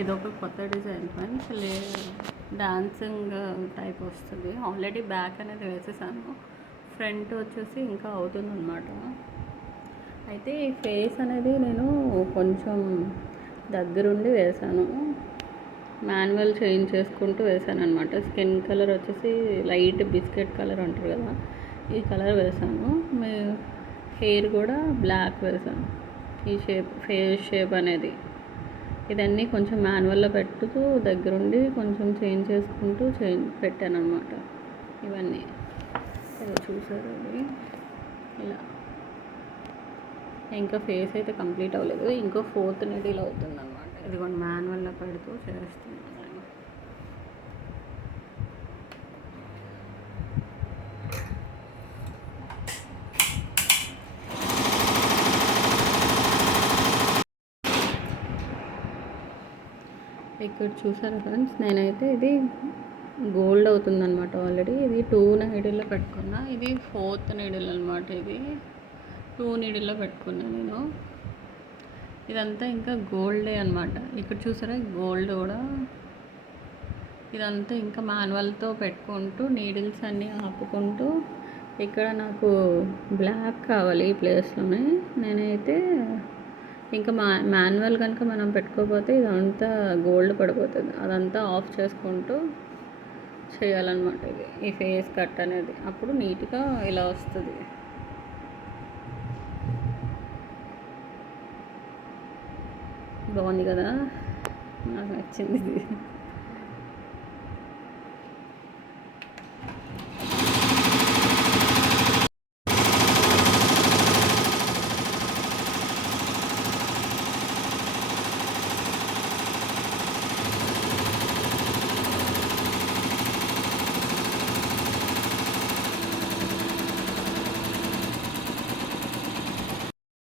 ఇదొక కొత్త design friends. Dancing type వస్తుంది. ఆల్రెడీ బ్యాక్ అనేది వేసేసాను. ఫ్రంట్ వచ్చేసి ఇంకా అవుతుందన్నమాట. అయితే ఈ ఫేస్ అనేది నేను కొంచెం దగ్గరుండి వేసాను. మాన్యువల్ చేంజ్ చేసుకుంటూ వేసాను అనమాట. స్కిన్ కలర్ వచ్చేసి లైట్ బిస్కెట్ కలర్ అంటారు కదా, ఈ కలర్ వేసాను. హెయిర్ కూడా బ్లాక్ వేసాను. ఈ ఫేస్ షేప్ అనేది ఇదన్నీ కొంచెం మాన్యువల్లో పెట్టుతూ దగ్గరుండి కొంచెం చేంజ్ చేసుకుంటూ పెట్టాను అనమాట. ఇవన్నీ చూసారు అది ఇలా. ఇంకా ఫేస్ అయితే కంప్లీట్ అవ్వలేదు. ఇంకో 4th నీడిల్ అవుతుంది అనమాట. ఇదిగోండి మాన్యువల్లో పెడుతూ చేస్తున్నాను. ఇక్కడ చూసారా ఫ్రెండ్స్, నేనైతే ఇది గోల్డ్ అవుతుందన్నమాట. ఆల్రెడీ ఇది 2 నీడిల్లో పెట్టుకున్నా. ఇది 4th నీడిల్ అనమాట. ఇది 2 నీడిల్లో పెట్టుకున్నా నేను. ఇదంతా ఇంకా గోల్డే అనమాట. ఇక్కడ చూసారా గోల్డ్ కూడా. ఇదంతా ఇంకా మాన్యువల్తో పెట్టుకుంటూ నీడిల్స్ అన్నీ ఆపుకుంటూ, ఇక్కడ నాకు బ్లాక్ కావాలి ఈ ప్లేస్లోనే. నేనైతే ఇంకా మాన్యువల్ కనుక మనం పెట్టుకోకపోతే ఇదంతా గోల్డ్ పడిపోతుంది. అదంతా ఆఫ్ చేసుకుంటూ చేయాలన్నమాట ఇది, ఈ ఫేస్ కట్ అనేది. అప్పుడు నీట్గా ఇలా వస్తుంది. బాగుంది కదా, నాకు నచ్చింది ఇది.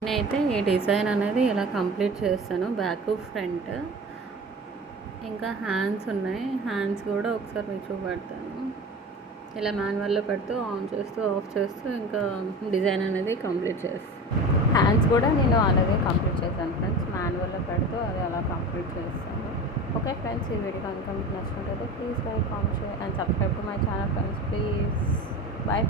నేనైతే ఈ డిజైన్ అనేది ఇలా కంప్లీట్ చేస్తాను, బ్యాక్ ఫ్రంట్. ఇంకా హ్యాండ్స్ ఉన్నాయి. హ్యాండ్స్ కూడా ఒకసారి మీకు చూపెడతాను. ఇలా మాన్యువల్లో పెడుతూ ఆన్ చేస్తూ ఆఫ్ చేస్తూ ఇంకా డిజైన్ అనేది కంప్లీట్ చేస్తాను. హ్యాండ్స్ కూడా నేను అలాగే కంప్లీట్ చేశాను ఫ్రెండ్స్. మాన్యువల్లో పెడుతూ అది అలా కంప్లీట్ చేస్తాను. ఓకే ఫ్రెండ్స్, ఈ వీడియో కనుక మీకు నచ్చినట్లయితే please like, comment, share and subscribe to my channel friends. Please bye.